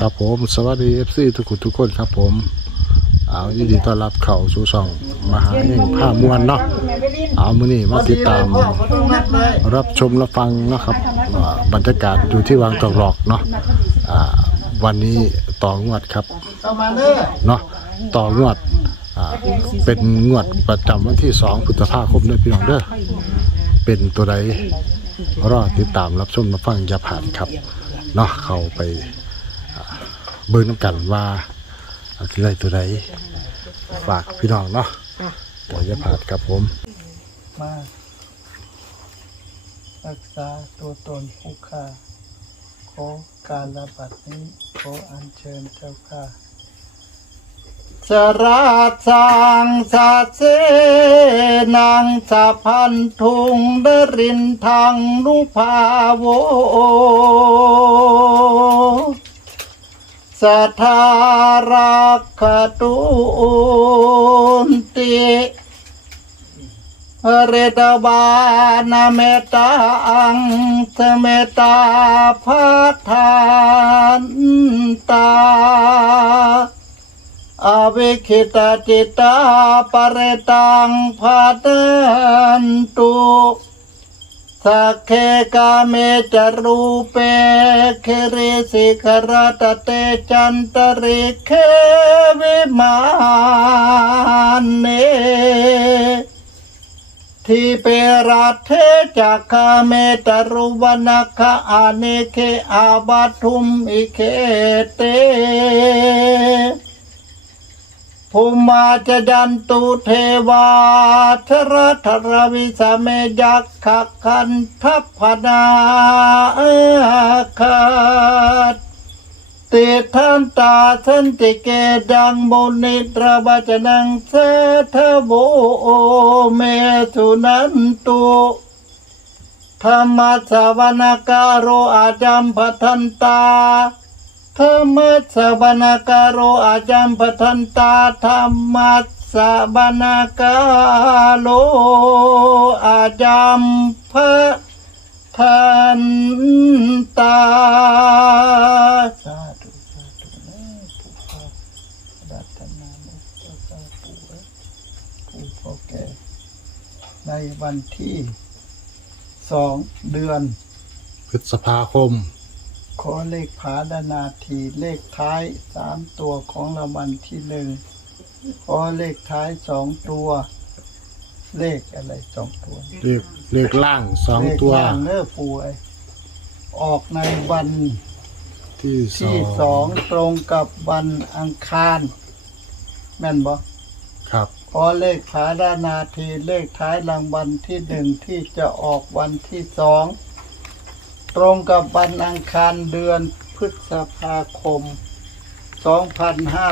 ครับผมสวัสดีเอฟซีทุกคนทุกคนครับผมเอายินดีต้อนรับเข้าสู่ช่องมหาเองผ้ามวลเนาะเอามือนี้มาติดตาม รับชมรับฟังเนาะครับอ่าบรรยากาศอยู่ที่วังตอกหลอกเนาะอ่าวันนี้ต่องวดครับเนาะต่องวดอ่าเป็นงวดประจำวันที่2พฤษภาคมเด้อพี่น้องเด้อเป็นตัวใดรอติดตามรับชมรับฟังอย่าผ่านครับเนาะเข้าไป เบิ่งน้ำกันว่าอะไรตัวใดฝากพี่น้องเนาะเดี๋ยวจะผ่านครับผมมารักษาตัวตนผู้ค่าขอการระบาดนี้ขออัญเชิญเจ้าค่ะสราสังสาเสนังสะพันทุงดรินทางนุภาโว สัทธารักขตุนติเรตบานาเมตังสเมตาพัทานตาอวิคิตาจิตาปเรตังพัทันตุ สักเคกาเมจรูเปเคริสิกรตเตจันตริเควิมานเนทีเปรัตเทจักขเมตรุวนาคอเนเคอาบัตุมอิเคเต ภูมาจะดันตุเทวาทรทรวิสเมยักขคันทัพพนาคาตติทันตาสันติเกดังมุนิตรบาจนังเสทโวเมสุนันตุธรรมสวนการโรอาจัมปทันตา ธรรมะสะบนาการโรอาจัมปทันตาธรรมะสะบนาการโลอาจัมปทันตาสาธุสาธุนะผู้พ่อรัตนานุเจ้าเจ้าปู่เอ้ผู้พ่อแก่ในวันที่สองเดือน พฤษภาคม ขอเลขผาดานาทีเลขท้ายสามตัวของรางวัลที่หนึ่งขอเลขท้ายสองตัว เลขอะไรสองตัวเลขเลขล่างสองเลขตัวล่างเนื้อป่วยออกในวันที่สอที่สองงตรงกับวันอังคาร แม่นบ่ครับ ขอเลขผาดานาทีเลขท้ายรางวัลที่หนึ่งที่จะออกวันที่สอง ตรงกับวันอังคารเดือนพฤษภาคม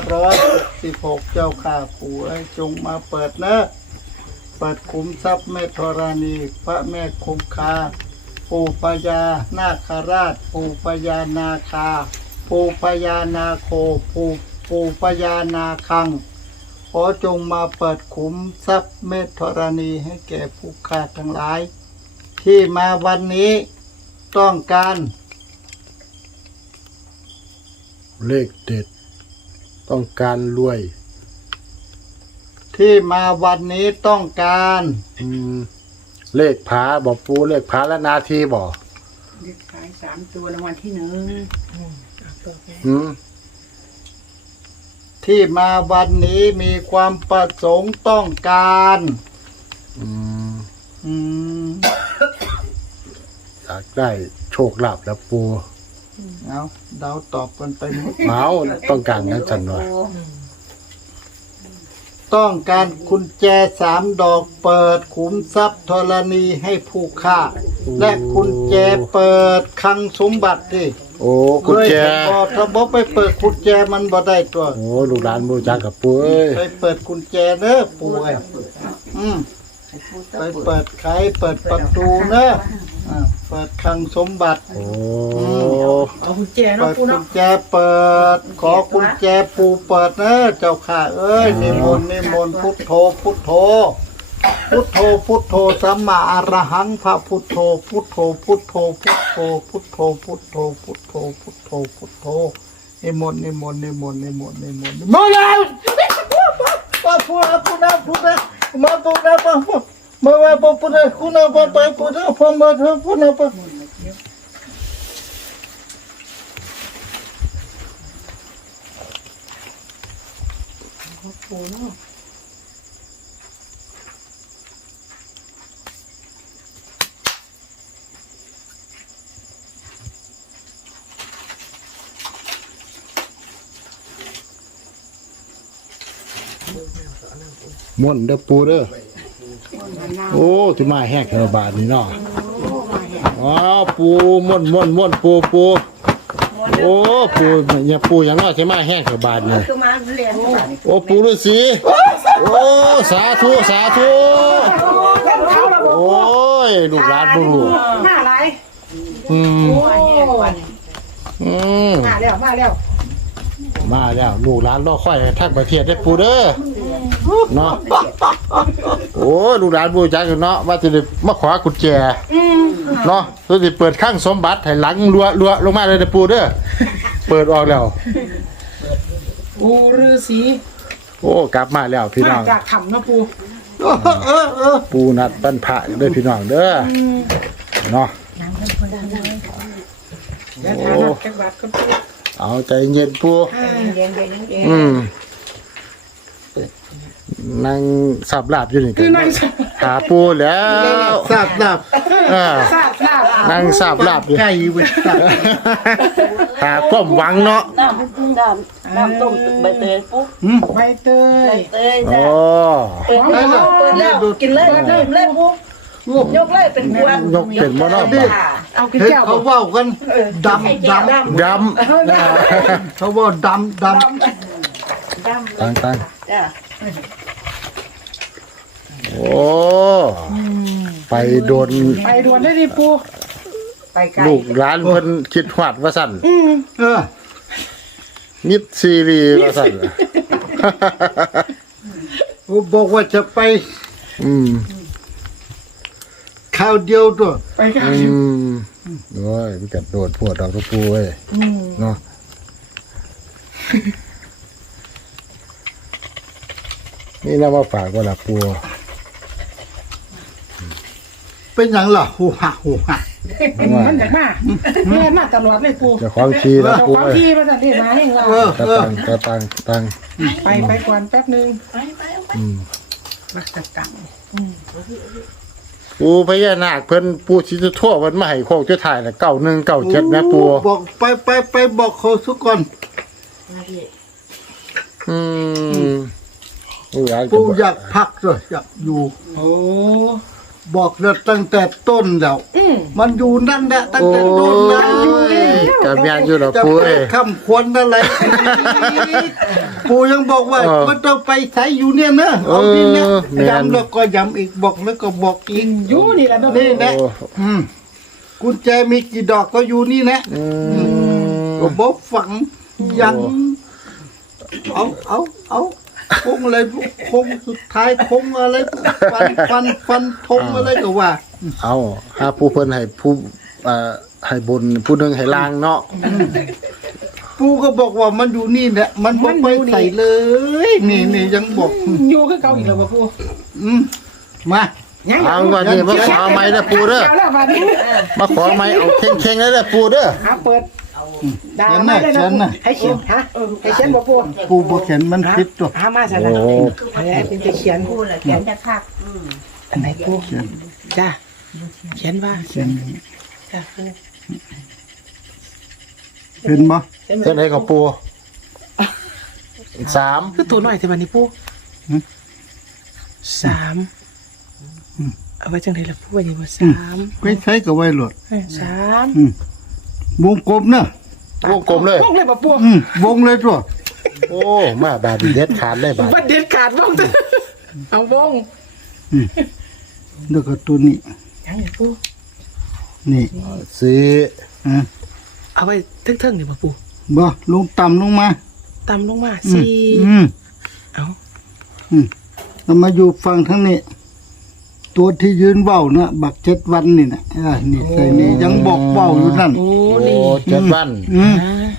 2566เจ้าข้าปู่เอ้จงมาเปิดเนอะเปิดขุมทรัพย์แม่ธรณี พระแม่คงคา ปู่พญานาคาราช ปู่พญานาคา ปู่พญานาโค ปู่ปู่พญานาคัง ขอจงมาเปิดขุมทรัพย์เมธธรณีให้แก่ผู้ค้าทั้งหลาย ที่มาวันนี้ ต้องการ เลขเด็ด ต้องการรวย ที่มาวันนี้ต้องการ อืม เลขผาบอกปูเลขผาและนาทีบอกเลขท้ายสามตัวรางวัลที่หนึ่งอืมที่มาวันนี้มีความประสงค์ต้องการ อืม อืม อยากได้โชคลาภแล้วปูเอาเดาตอบกันไปหมดเมาต้องการนะจันวะต้องการกุญแจสามดอกเปิดขุมทรัพย์ธรณีให้ผู้ค้าและกุญแจเปิดคลังสมบัติที่โอ้กุญแจพอถ้าบอกไปเปิดกุญแจมันบ่ได้ตัวโอ้ลูกหลานบูจักกับปูเอ้ยไปเปิดกุญแจเนอะปู่ไอ้อืมไปเปิดไขเปิดประตูเนอะอ่า เปิดคลังสมบัติโอ้เอากุญแจเปิเนาะดปูกุเนาะญแจเปิด ขอกุญแจปูเปิดเนอะเจ้าค่ะ เอ้ยนิมนต์นิมนต์พุทโธพุทโธ พุทโธพุทโธสัมมาอรหังพระพุทโธ พุทโธพุทโธพุทโธพุทโธพุทโธพุทโธพุทโธพุทโธนิมนต์นิมนต์นิมนต์นิมนต์นิมนต์มาแล้วมาพูดนะพูดนะพูดนะมาพูดนะมาพูด มามาพูดพูดนะคุณนะพูดไปพูดนะพูดมาพูดนะพูดม่วนเด้อปูเด้อ โอ้ที่มาแหกเทบาทนี่เนาะอ๋อปูม่วนม่วนม่วนปูปูโอ้ปูเนี่ยปูหยังเนาะที่มาแหกเทบาทนี่คือมาเรียโอ้ปูฤาษีโอ้สาธุสาธุโอ้ยลูกหลานบ่รู้หน้าไรอืมอืมมาแล้วมาแล้วมาแล้วลูกหลานรอค่อยทั้งประเทศได้ปูเด้อ เนาะโอ้ยลูกหลานบูจักอยู่เนาะว่าจะได้มาขอกุญแจเนาะตัวสิเปิดข้างสมบัติให้หลังรัวรัวลงมาเลยเด้อปูเด้อเปิดออกแล้ว ปูฤาษีโอ้กลับมาแล้วพี่น้มาอง จากถ้ำนะปูเออเออเออปูนัดปั้นพระเด้อพี่น้องเด้อเนาะเดี๋ยวทานักจังหวัดก็ปูเอาใจเย็นปู เย็นเย็นเย็นอืม นั่งสับลาบอยู่นี่กัคือนนั่งสาหาปูแล้วทราบทราบเออบทราบนั่งสับลาบอยู่ไก่เว้ยทราบหาความหวังเนาะน้ำน้ำน้ำต้มใบเตยปุ๊บใบเตยเตยโอ้จ้ะเปิดแล้วเปิดแล้วกินเลยกินเลยปุ๊บยกเลยเป็นขวดยกเป็นบ่เนาะเอาขึ้นเห็นแก้วเขาเว่ากันดำดำดำเขาเว่าดำดำตั้งตั้งจ้ะ โอ้ไปโดนไปด่วนได้ดิปูไปไกลลูกหลานเพิ่นคิดหวัดว่าสั่นเออมิดซีรีส์ว่าสั่นบอกว่าจะไปอืมข้าวเดียวตัวไปไกลอืมโอ้ยมีกัดโดดพวดดอกกระปูเว้ยเนาะนี่นะว่าฝากว่าละปู เป็นอย่างล่ะหูหะหูหะมันอยากมาแม่มาตลอดเลยปูเจะของทีแล้วเจ้าปูความเอ้ยที่มาสั่นที่มาให้เราเออตะเออตังตะตังตังไปไปก่อนแป๊บนึงอืมมาจัดการปูพญานาคเพิ่นปูชิจะทั่วเพิ่นมาให้โคกจะถ่ายละเก้าหนึ่งเก้าเจ็ดนะปูบอกไปไปไปบอกเขาสุก่อนอืมปูอยากจะปูบอกอยากพักเลยอยากอยู่โอ้ บอกเลยตั้งแต่ต้นแล้วอืมมันอยู่นั่นแหละตั้งโอ้แต่ต้นนะยกับยานอยู่ดอกจะปูไปเอ้ย คำควรอะไรปูยังบอกว่าเออมันต้องไปใช้อยู่เนี่ยนะเอาดินนะเออแม่น ย้ำแล้วก็ย้ำอีกบอกแล้วก็บอกอีกอยู่นี่แหละเนาะนี่นะโอ้อืมกุญแจมีกี่ดอกก็อยู่นี่นะ อืม ก็บอกฝังยัง เอาเอาเอา คงอะไรคงสุดท้ายคงอะไรฟันฟันฟันทงอะไรก็ว่า เอาหาผู้เพิ่นให้ผู้เอ่อให้บนผู้หนึงให้ล่างเนาะปูก็บอกว่ามันอยู่นี่แหละมันบอกไปใส่เลย นี่นี่ยังบอกอยู่คือเก่าอีกแล้วบ่ปูอืมมายังเอาวันนี้มาขอไม้นะปูเด้อเอาแล้ววันนี้มาขอไม้เอาเข่งๆเลยเด้อปูเด้อ เอาเปิด ดาวมาเลยนะให้เขียนฮะให้เขียนบ่ปูปูบอกเห็นมันผิดตัวหามาซะนะโอ้อันนี้เป็นจะเขียนพูดเลยเขียนจะคักอันไหนปูจ้าเขียนว่าเห็นจ้าปูเห็นบ่เส้นไหนของปูสามคือตัวน้อยแต่วันนี้ปูสามเอาไว้จังไดล่ะปูวันนี้ว่าสามไปใช้กับไว้หลดสาม วงกลมเนอะวงกลมเลยวงเลยบ่ปูอืมวงเลยตัวโอ้ มาบาดเด็ดขาดเลยบาดบ่เด็ดขาดวงเถอะเอาวงแล้วก็ตัวนี้ ยังไงปูนี่สี่อะเอาไว้เทิงๆนี่บ่ปูบ่ลงต่ำลงมาต่ำลงมาสี่อืมเอาแล้วมาอยู่ฝั่งทั้งนี้ ตัวที่ยืนเว้านะบักเจ็ดวันนี่นะอ่านี่ใส่นี่ยังบอกเว้าอยู่นั่น โอ้โอ้ นี่ เจ็ดวันอืมอ่า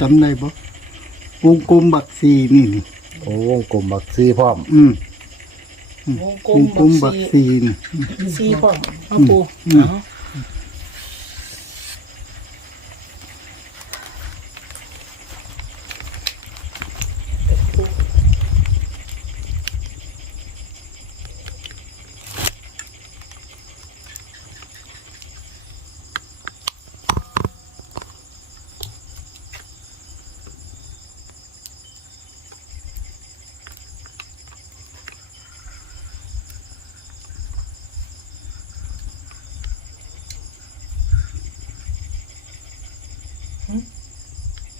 จำได้บ่วงกลมบักซีนี่นี่โอ้วงกลมบักซีพร้อมอืมวงกวงกลมบักซีนี่ ซีพร้อมเอาปูอืมเอา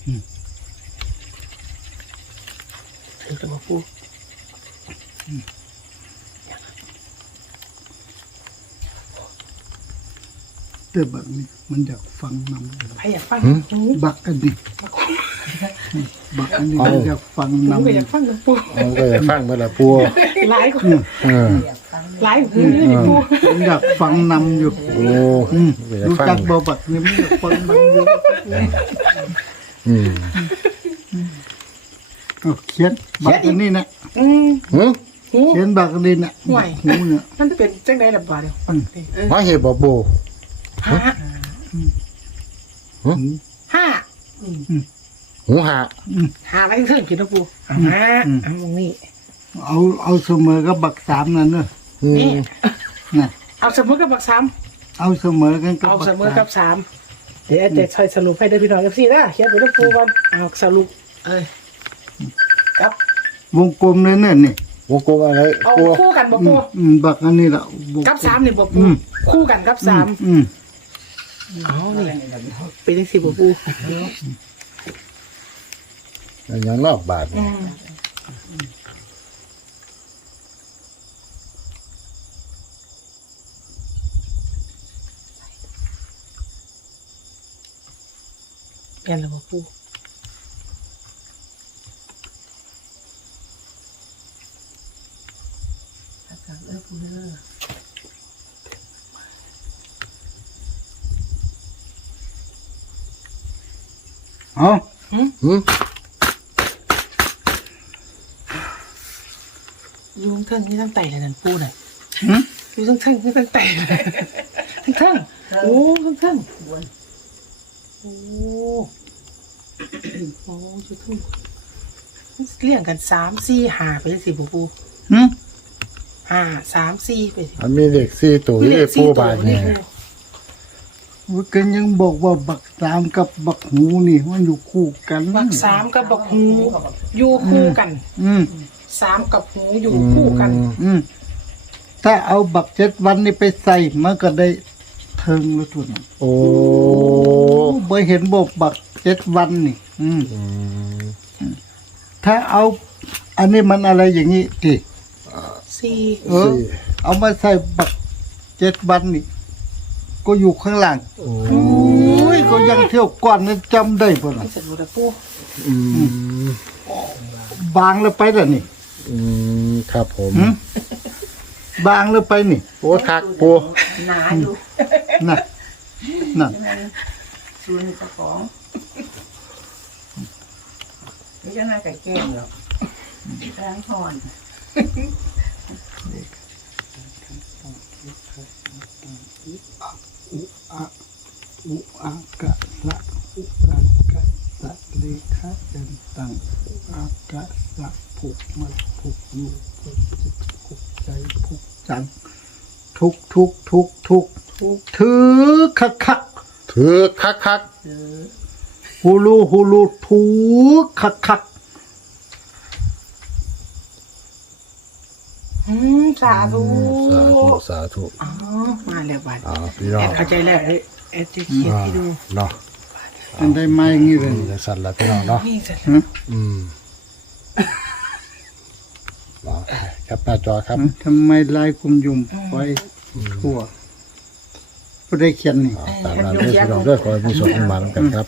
ถึงจะมาปูแต่บักนี่มันอยากฟังนำใครอยากฟังหูบักอันนี้บักอันนี้มันอยากฟังหนูนำก็อยากฟังกับปูมันก็จะฟังเมื่อละปูหลายคนเออหลายหูเลยปูมันอยากฟังนำอยู่โอ้อืมก็จะรู้ฟัจังกบ่บักนี่มันอยากฟังนำอยู่ อืมเอาเขียนบักอันนี้นะอืมหึหูเขียนบักอันนี้นะห่วยหูเนี่ยมันเป็นจังไดล่ะบ่เดี๋ยวมันมาเห็บบ่ปูห้าหูห้าหูหาหาอะไรขึ้นกินนะปูเอาห้าเอาตรงนี้เอาเอาเสมอกับบักสามนั่นเนอะอืมนี่น่ะเอาเสมอกับบักสามเอาเสมอกันกับเอาบักเสมอสากัมบสาม เดี๋ยวจะช่วยสรุปให้ได้พี่น้องกันสินะเขียนไปด้วยปูก่อนเอาสรุปเอ้ยครับวงกลมนั่นน่ะนี่วงกลมอะไรเอาปูคู่กันบ่อืปูมอืมบักอันนี้ละวงลกับสามนี่บ่ปูอืม คู่กันกับสามอืมเอานี่เป็นจังซี่บ่ปูอันยังรอบบาทอืนี่ มเปลี่ยนแล้วบ่ปูเอาหึอยู่ทั้งเทิงนี่ทั้งไตเลยนั่นปูน่ะหึอยู่ทั้งเทิงนี่ทั้งไตเลยทั้งเทิงโอ้ทั้งเทิง โอ้โอ้อยู่ทั้งเลี้ยงกันสามสี่ห้าไปสิบ่ปูหึห้าสามสี่ไปสิอันมีเด็กสี่ตัวอยู่ในปูบาทนี่ว่ากันยังบอกว่าบักสามกับบักหูนี่มันอยู่คู่กันบักสามกับบักหูอยู่คู่กัน อืมสามกับหูอยู่คู่กัน อืมถ้าเอาบักเจ็ดวันนี่ไปใส่มันก็ได้ เทิงแล้วทุนโอ้บ่เห็นบอกบักเจ็ดวันนี่ อืมอืมถ้าเอา อันนี้มันอะไรอย่างนี้ดิสี่เออเอามาใส่บักเจ็ดวันนี่ ก็อยู่ข้างหลังโอ้โอ้ยก็ยังเที่ยวก่อนนั้นจำได้ป่ะล่ะไม่สนุกแต่ปูอืมบางแล้วไปแล้วนี่อืมครับผม หืม บางแล้วไปนี่ โอ้คักปูหนาอยู่น่ะนั่นศูนย์เจ้าของนี่ก็น่าไก่แก้มหรอกล้างทอน อุอากะสะอุอากะสะเลขะยันตังอุอากะสะผูกมันผูกอยู่ผูกจิตผูกใจผูกจัง ทุกทุกทุกทุกถือคักคักถือคักคักฮูลูฮูลูถูคักคักอืมสาธุสาธุสาธุอ๋อมาแล้วบัดอ่าพี่น้อแองดเข้าใจแล้วเอ้ยเอ็ดจะเขียนให้ดูเนาะมันได้ไม้อย่างนี้เลยนี่จะสั่นละพี่น้องเนาะนี่เสร็จฮะอืมเนาะแคปหน้าจอครับทำไมลายคุมยุมไว้ ทั่วก็ได้เขียนนี่ ตามนั้นเด้อพี่น้องเด้อขอให้มีสุขมีหมันกันครับ